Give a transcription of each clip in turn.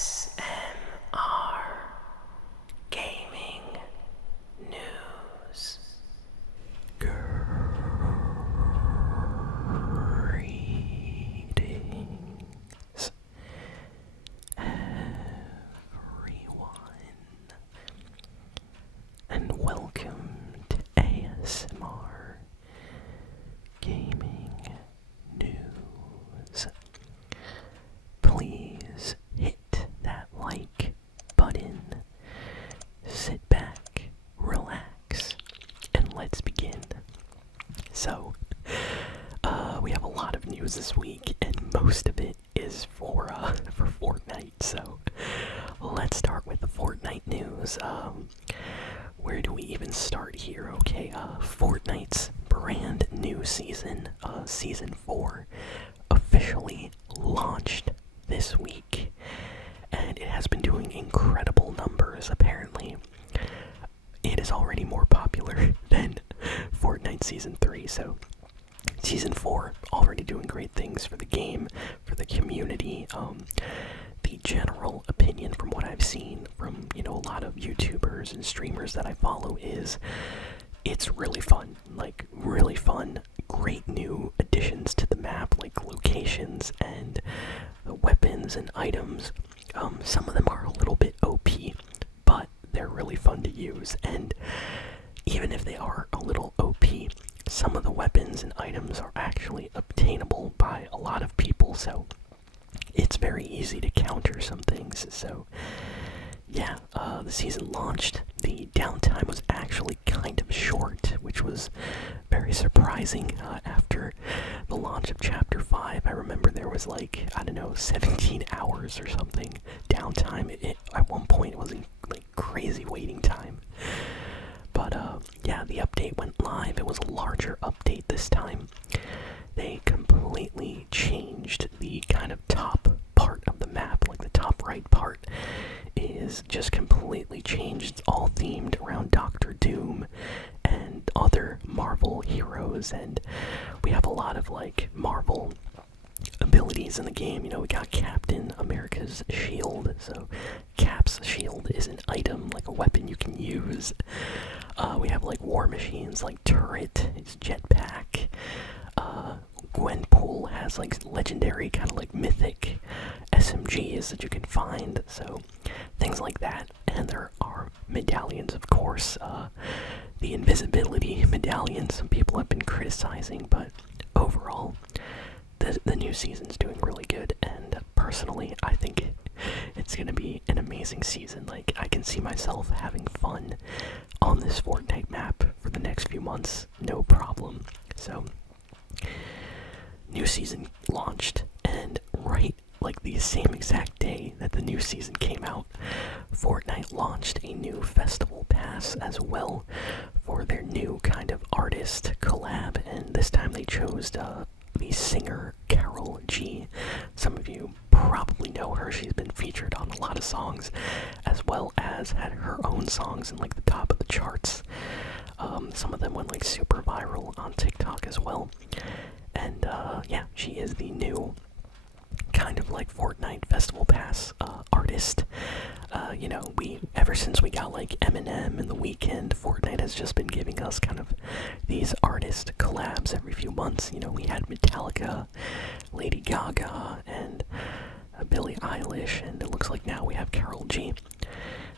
ASMR Gaming News. Greetings, everyone, and welcome to ASMR Gaming News. Please hit that like button, sit back, relax, and let's begin. So, we have a lot of news this week, and most of it is for Fortnite. So, let's start with the Fortnite news. Where do we even start here? Okay, Fortnite's brand new season, Season 4, officially launched this week, and it has been doing incredible numbers. Apparently, it is already more popular than Fortnite Season 3, so Season 4 already doing great things for the game, for the community. The general opinion from what I've seen from, a lot of YouTubers and streamers that I follow is it's really fun, really fun. Great new additions to the map, like locations and weapons and items. Some of them are a little bit OP, but they're really fun to use. And even if they are a little OP, some of the weapons and items are actually obtainable by a lot of people, so it's very easy to counter some things. So yeah, the season launched. The downtime was actually kind of short, which was very surprising. After the launch of Chapter 5, I remember there was 17 hours or something downtime. At one point, it was crazy waiting time. But yeah, the update went live. It was a larger update this time. They completely changed the kind of top part of the map, like the top right part is just completely changed. It's all themed around Doctor Doom and other Marvel heroes, and we have a lot of Marvel abilities in the game. We got Captain America's shield, so Cap's shield is an item, like a weapon you can use. We have war machines like Turret, his jetpack. Gwenpool has legendary kind of mythic SMGs that you can find, so things like that. And there are medallions, of course. The invisibility medallion, some people have been criticizing, but overall the new season's doing really good, and personally I think it's gonna be an amazing season. I can see myself having fun on this Fortnite map for the next few months, no problem. So new season launched, and right the same exact day that the new season came out, Fortnite launched a new festival pass as well for their new kind of artist collab, and this time they chose the singer Karol G. Some of you probably know her. She's been featured on a lot of songs, as well as had her own songs in the top of the charts. Some of them went super viral on TikTok as well. And yeah, she is the new kind of Fortnite Festival Pass artist. Ever since we got Eminem and The Weeknd, Fortnite has just been giving us kind of these artist collabs every few months. We had Metallica, Lady Gaga, and Billie Eilish, and it looks like now we have Karol G.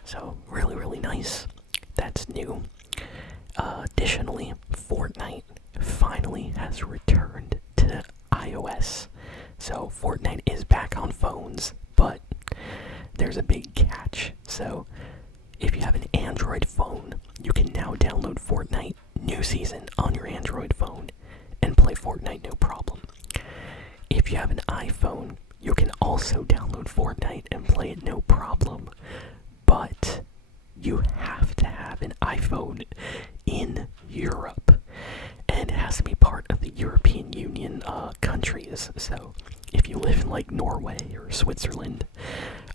So really, really nice. That's new. Additionally, Fortnite finally has returned to iOS. So Fortnite is back on phones, but there's a big catch. So if you have an Android phone, you can now download Fortnite new season on your Android phone and play Fortnite no problem. If you have an iPhone, you can also download Fortnite and play it no problem, but you have to have an iPhone in Europe, and it has to be part of the European Union countries. So if you live in Norway or Switzerland,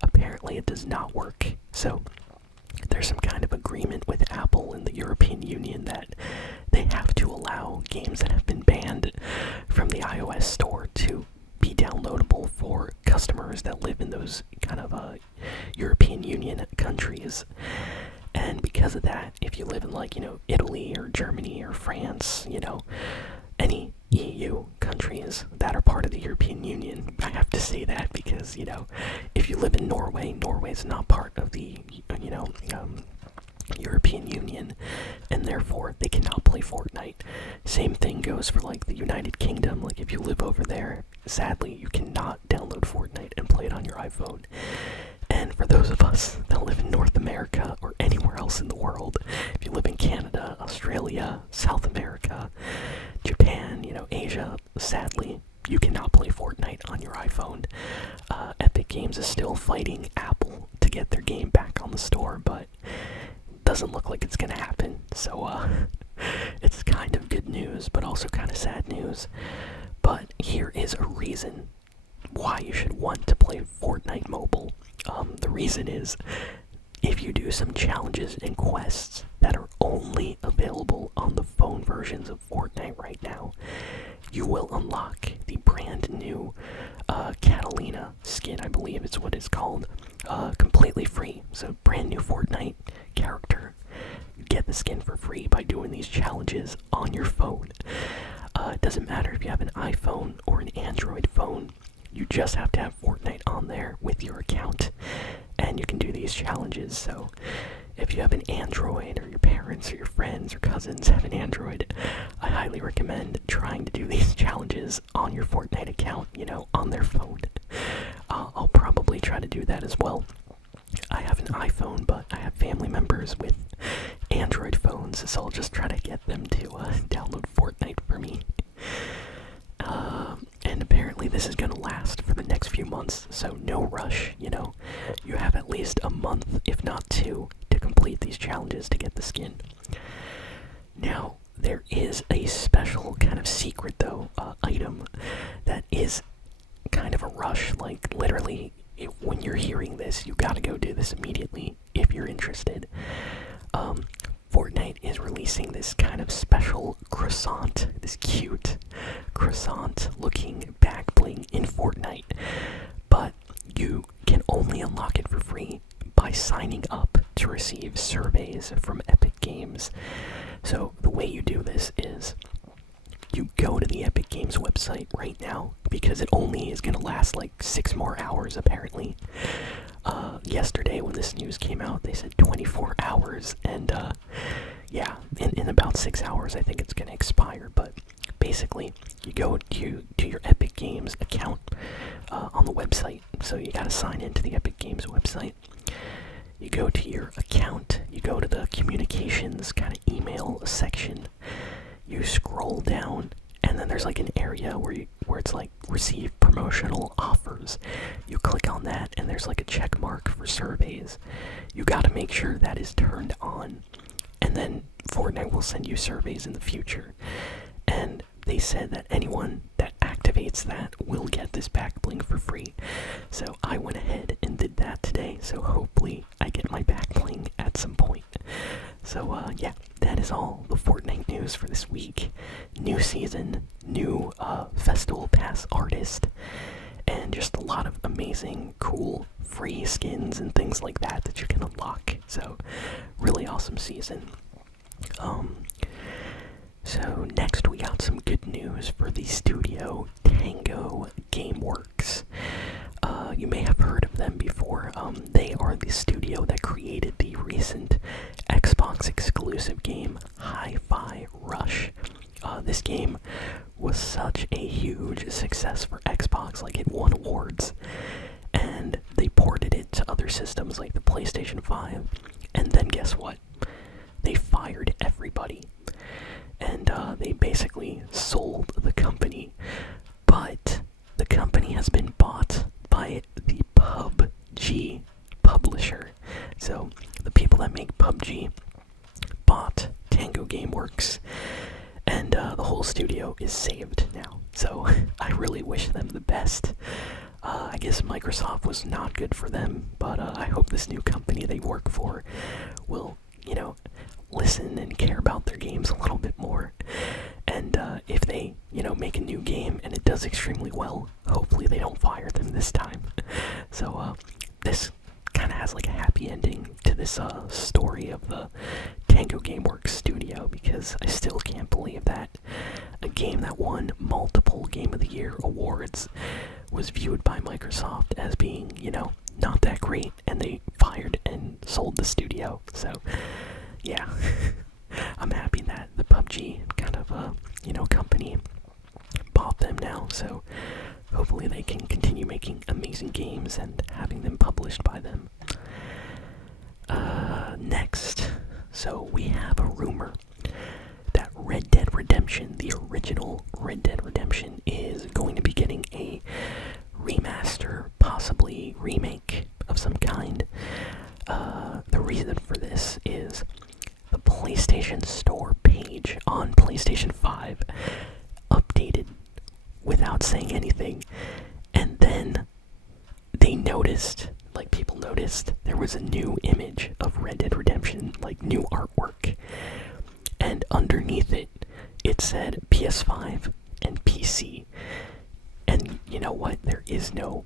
apparently it does not work. So there's some kind of agreement with Apple and the European Union that they have to allow games that have been banned from the iOS store to be downloadable for customers that live in those kind of European Union countries. And because of that, if you live in like, Italy or Germany or France, any EU countries that are part of the European Union, I have to say that because, if you live in Norway, Norway's not part of the, European Union, and therefore they cannot play Fortnite. Same thing goes for like the United Kingdom. Like if you live over there, sadly you cannot download Fortnite and play it on your iPhone. And for those of us that live in North America or anywhere else in the world, if you live in Canada, Australia, South America, Japan, Asia, sadly you cannot play Fortnite on your iPhone. Epic Games is still fighting Apple to get their game back on the store, but doesn't look like it's gonna happen. So it's kind of good news, but also kind of sad news. But here is a reason why you should want to play Fortnite mobile. The reason is, if you do some challenges and quests that are only available on the phone versions of Fortnite right now, you will unlock the brand new Catalina skin, I believe it's what it's called, completely free. So brand new Fortnite character. You get the skin for free by doing these challenges on your phone. It doesn't matter if you have an iPhone or an Android phone. You just have to have Fortnite on there with your account, and you can do these challenges. So if you have an Android, or your parents or your friends or cousins have an Android, I highly recommend trying to do these challenges on your Fortnite account, on their phone. I'll probably try to do that as well. I have an iPhone, but I have family members with Android phones, so I'll just try to get them to download Fortnite for me. And apparently this is going to last for the next few months, so no rush, You have at least a month, if not two, to complete these challenges to get the skin. Now, there is a special kind of secret, though, item that is kind of a rush. Like, literally, when you're hearing this, you gotta go do this immediately if you're interested. Fortnite is releasing this kind of special croissant, this cute croissant-looking back bling in Fortnite, but you can only unlock it for free by signing up to receive surveys from Epic Games. So the way you do this is you go to the Epic Games website right now, because it only is going to last like 6 more hours apparently. Yesterday when this news came out, they said 24 hours, and yeah, in about 6 hours I think it's going to expire. But basically, you go to your Epic Games account on the website, so you got to sign into the Epic Games website. You go to your account, you go to the communications kind of email section, you scroll down, and then there's like an area where it's like receive promotional offers. You click on that, and there's like a check mark for surveys. You gotta make sure that is turned on, and then Fortnite will send you surveys in the future. And they said that anyone that activates that will get this back bling for free. So I went ahead and did that today, so hopefully I get my back bling at some point. So yeah, that is all the Fortnite news for this week. New season, new festival pass artist, and just a lot of amazing, cool, free skins and things like that that you can unlock. So really awesome season. So next we got some good news for the studio Tango gameworks. You may have heard of them before. They are the studio that created the recent Xbox exclusive game Hi-Fi Rush. This game was such a huge success for Xbox, like it won awards, and they ported it to other systems like the PlayStation 5, and then guess what? They fired everybody, and they basically sold the company. But the company has been bought by the PUBG publisher. So the people that make PUBG bought Tango Gameworks, and the whole studio is saved now. So I really wish them the best. I guess Microsoft was not good for them, but I hope this new company they work for will, listen and care about their games a little bit more. And if they, make a new game and it does extremely well, hopefully they don't fire them this time. So this kind of has like a this story of the Tango gameworks studio, because I still can't believe that a game that won multiple Game of the Year awards was viewed by Microsoft as being, not that great, and they fired and sold the studio. So, yeah, I'm happy that the PUBG kind of, company bought them now, so hopefully they can continue making amazing games and having them published by them. Next, so we have a rumor that Red Dead Redemption, the original Red Dead Redemption, is going to be getting a remaster, possibly remake of some kind. The reason for this is the PlayStation Store page on PlayStation 5 updated without saying anything, and then people noticed there was a new image of Red Dead Redemption, like new artwork, and underneath it said PS5 and PC. And you know what? There is no,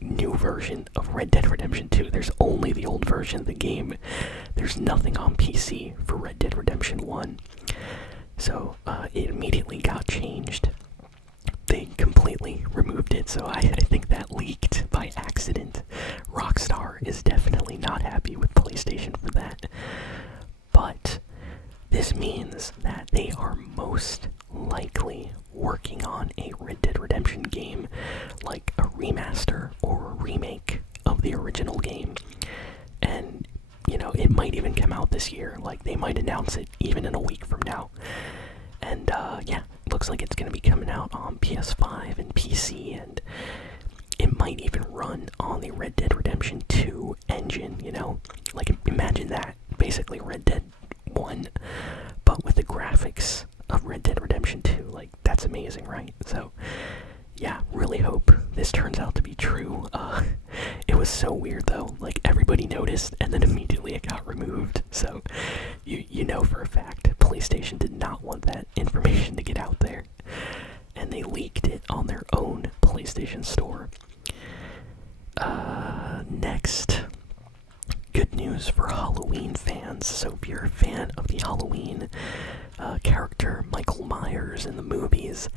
new version of Red Dead Redemption 2. There's only the old version of the game. There's nothing on PC for Red Dead Redemption 1. So, it immediately got changed. They completely removed it, so I think that leaked by accident. Rockstar is definitely not happy with PlayStation for that. But this means that they are most likely working on a Red Dead Redemption game, like a remaster or a remake of the original game. And, it might even come out this year. They might announce it even in a week from now. And, yeah, looks like it's going to be coming out on PS5 and PC, and it might even run on the Red Dead Redemption 2 engine, imagine that. Basically Red Dead 1, but with the graphics of Red Dead Redemption 2. That's amazing, right? So, yeah, really hope this turns out to be true. It was so weird, though. Everybody noticed, and then immediately it got removed. So, you know for a fact, PlayStation did not want that information to get out there. And they leaked it on their own PlayStation Store. Next, good news for Halloween fans. So if you're a fan of the Halloween character Michael Myers in the movies,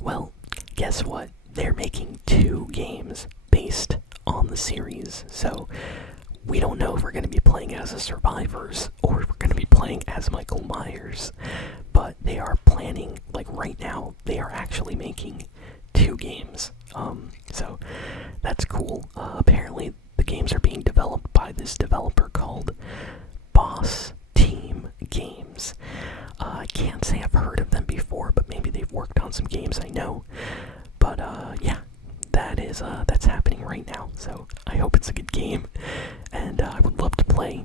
well, guess what? They're making 2 games based on the series. So we don't know if we're going to be playing as the survivors or if we're going to be playing as Michael Myers. But they are planning, right now, they are actually making 2 games. So that's cool. Apparently the games are being developed by this developer called Boss Team Games. I can't say I've heard of them before, but maybe they've worked on some games I know. But yeah, that's happening right now. So I hope it's a good game, and I would love to play,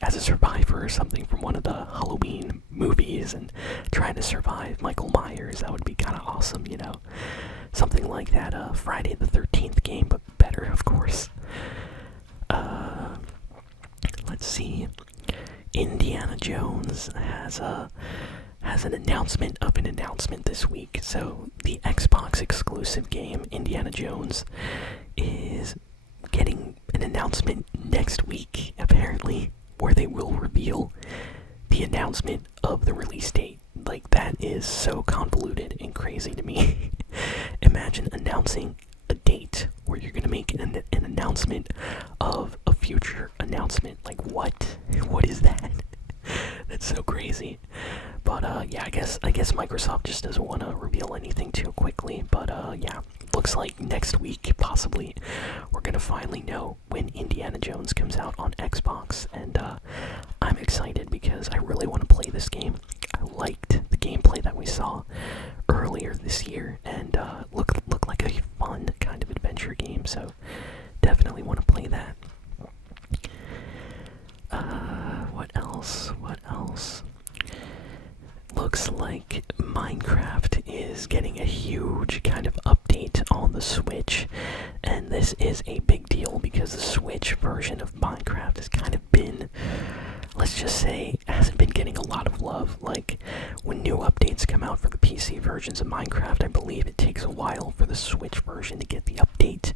as a survivor or something from one of the Halloween movies and trying to survive Michael Myers. That would be kind of awesome, something like that Friday the 13th game, but better, of course. Let's see. Indiana Jones has an announcement of an announcement this week. So the Xbox exclusive game Indiana Jones is getting an announcement next week, apparently, where they will reveal the announcement of the release date. That is so convoluted and crazy to me. Imagine announcing a date where you're gonna make an announcement of a future announcement. What is that? That's so crazy. But yeah, I guess Microsoft just doesn't want to reveal anything too quickly. But yeah, looks like next week, possibly, we're gonna finally know when Indiana Jones comes out on Xbox, and I'm excited because I really want to play this game. I liked the gameplay that we saw earlier this year, and looked like a fun kind of adventure game. So definitely want to play that. What else? Looks like Minecraft is getting a huge kind of update on the Switch, and this is a big deal because the Switch version of Minecraft has kind of been, let's just say, hasn't been getting a lot of love. When new updates come out for the PC versions of Minecraft, I believe it takes a while for the Switch version to get the update,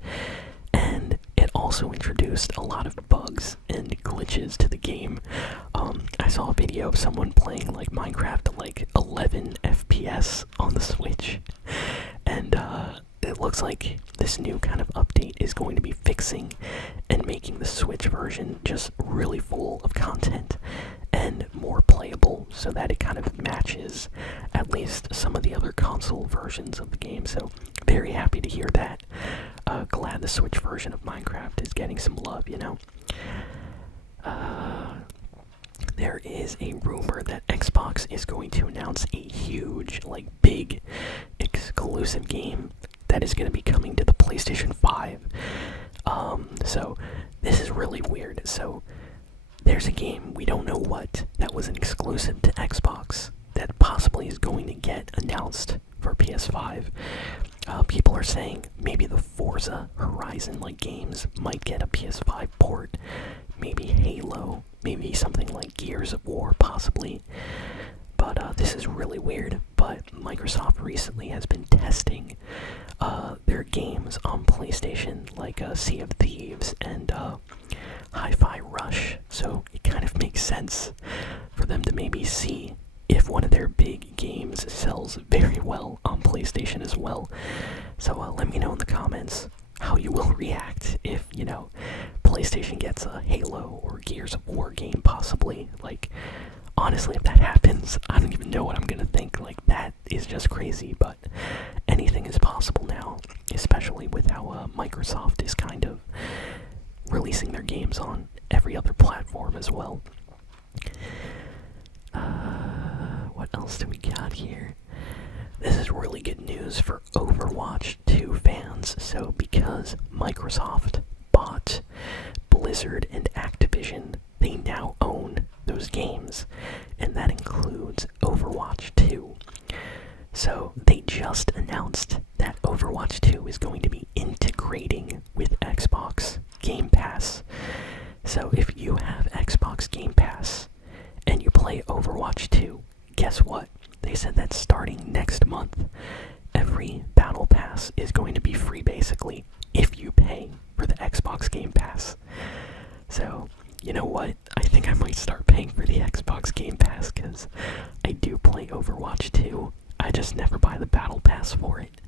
and it also also introduced a lot of bugs and glitches to the game. I saw a video of someone playing like Minecraft at like 11 FPS on the Switch, and it looks like this new kind of update is going to be fixing and making the Switch version just really full of content and more playable, so that it kind of matches at least some of the other console versions of the game. So very happy to hear that. Glad the Switch version of Minecraft is getting some love, you know. There is a rumor that Xbox is going to announce a huge, like big, exclusive game that is going to be coming to the PlayStation 5. So this is really weird. So there's a game, we don't know what, that was an exclusive to Xbox that possibly is going to get announced for PS5. People are saying maybe the Forza Horizon like games might get a PS5 port, maybe Halo, maybe something like Gears of War possibly. But this is really weird. But Microsoft recently has been testing their games on PlayStation, like Sea of Thieves and Hi-Fi Rush. So it kind of makes sense for them to maybe see if one of their big games sells very well on PlayStation as well. So let me know in the comments how you will react if, you know, PlayStation gets a Halo or Gears of War game possibly. Like, honestly, if that happens, I don't even know what I'm gonna think. Like, that is just crazy, but anything is possible now, especially with how Microsoft is kind of releasing their games on every other platform as well. What else do we got here? This is really good news for Overwatch 2 fans. So because Microsoft bought Blizzard and Activision, they now own those games, and that includes Overwatch 2. So they just announced that Overwatch 2 is going to be integrating with Xbox Game Pass. So if you have Xbox Game Pass and you play Overwatch 2, guess what? They said that starting next month, every battle pass is going to be free basically if you pay for the Xbox Game Pass. So, you know what? I think I might start paying for the Xbox Game Pass because I do play Overwatch 2. I just never buy the battle pass for it.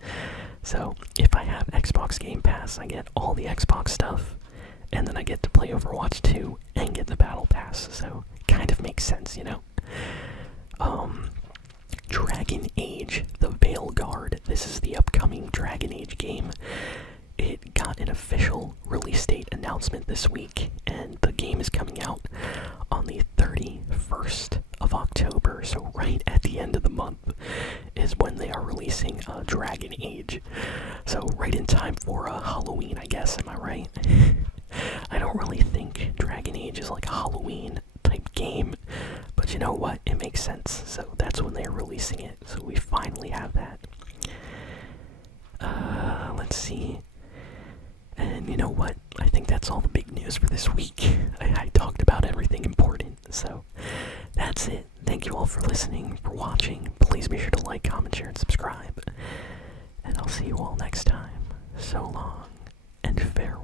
So, if I have Xbox Game Pass, I get all the Xbox stuff, and then I get to play Overwatch 2 and get the battle pass. So, kind of makes sense, you know? Dragon Age, the Veilguard. This is the upcoming Dragon Age game. It got an official release date announcement this week, and the game is coming out on the 31st of October. So right at the end of the month is when they are releasing Dragon Age. So right in time for Halloween, I guess. Am I right? I don't really think Dragon Age is like a Halloween type game, but you know what? It makes sense. So that's when they're releasing it. So we finally have that. Let's see. And you know what? I think that's all the big news for this week. I talked about everything important. So that's it. Thank you all for listening, for watching. Please be sure to like, comment, share, and subscribe. And I'll see you all next time. So long and farewell.